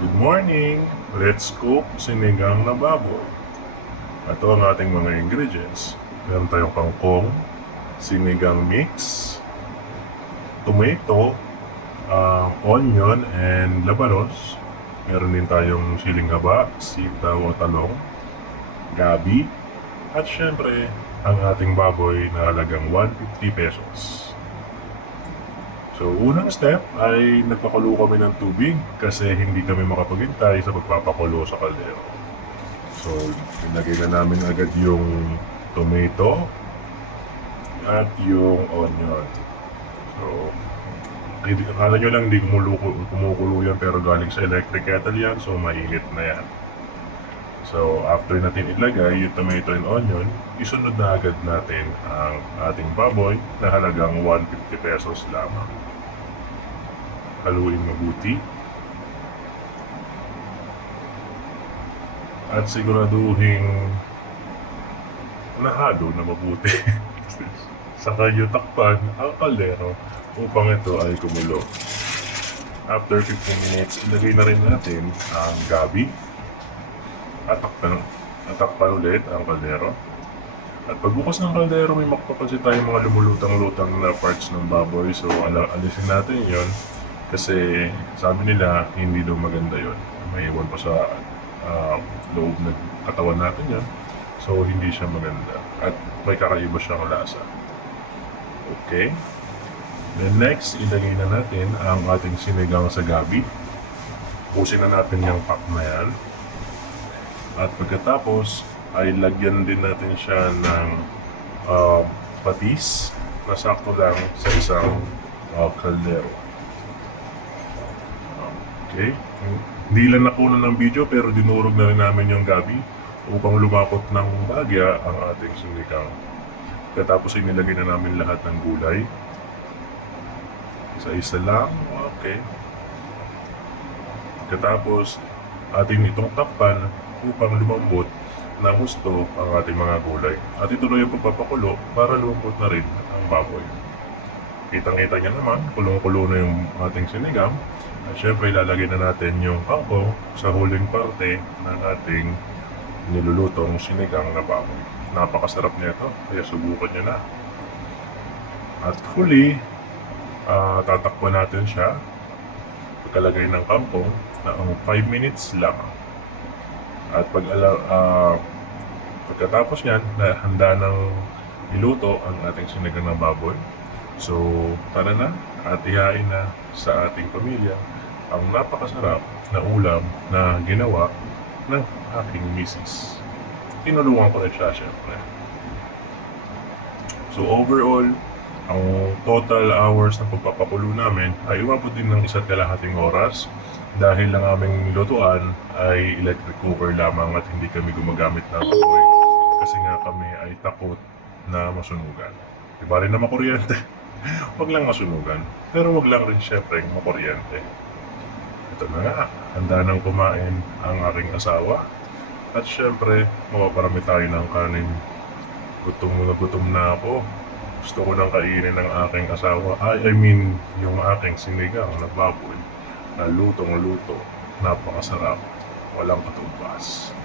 Good morning! Let's cook sinigang na baboy. Ito ang ating mga ingredients. Meron tayong kangkong, sinigang mix, tomato, onion, and labanos. Meron din tayong siling haba, sitaw o talong, gabi, at syempre, ang ating baboy na halagang 150 pesos. So, unang step ay nagpakulo kami ng tubig kasi hindi kami makapaghintay sa pagpapakulo sa kaldero. So, nilagay na namin agad yung tomato at yung onion. So, akala nyo lang hindi kumukulo yan pero galing sa electric kettle yan, so mainit na yan. So, after natin ilagay yung tomato and onion, isunod na agad natin ang ating baboy na halagang 150 pesos lamang. Haluin mabuti. At siguraduhin nahalo na mabuti. Saka yung takpan ang kaldero upang ito ay kumulo. After 15 minutes, ilagay na rin natin ang gabi. At takpan ulit ang kaldero. At pagbukas ng kaldero, may makapapansin tayong mga lumulutang-lutang na parts ng baboy. So, alisin natin yon. Kasi sabi nila, hindi daw maganda yon. May iwan pa sa loob ng katawan natin yan. So, hindi siya maganda. At may kakaiba siyang lasa. Okay. Then next, ilagay na natin ang ating sinigang sa gabi. Pusin na natin yung pack na yan. At pagkatapos, ay lagyan din natin siya ng patis na sakto lang sa isang kaldero. Okay. Hindi lang nakuha ng video pero dinurog na rin namin yung gabi upang lumakot ng bagya ang ating sinigang. Pagkatapos ay nilagay na namin lahat ng gulay. Isa-isa lang. Okay. Pagkatapos, ating itong takpan upang lumambot na gusto ang ating mga gulay. At ituloy ang pagpapakulo para lumambot na rin ang baboy. Kitang-kita niya naman, kulong-kulo na yung ating sinigang. At syempre, ilalagay na natin yung kangkong sa huling parte ng ating nilulutong sinigang na baboy. Napakasarap nito, kaya subukan nyo na. At huli, tatakpan natin siya. Pagkalagay ng kangkong na ang 5 minutes lang. At pagkatapos niyan, handa ng iluto ang ating sinigang na baboy. So, tara na at ihain na sa ating pamilya ang napakasarap na ulam na ginawa ng aking misis. Tinulungan ko na siya, syempre. So, overall, ang total hours na pagpapakulo namin ay umabot din ng 1.5 oras dahil ang aming lutuan ay electric cooker lamang at hindi kami gumagamit ng apoy kasi nga kami ay takot na masunugan. Diba rin na makuryente? Wag lang masunugan, pero wag lang rin syempre makuryente. Ito na nga, handa nang kumain ang aking asawa. At syempre, mapaparami tayo ng kanin. Gutom na ako. Gusto ko nang kainin ng aking asawa. Yung aking sinigang na baboy na lutong-luto. Napakasarap. Walang katumbas.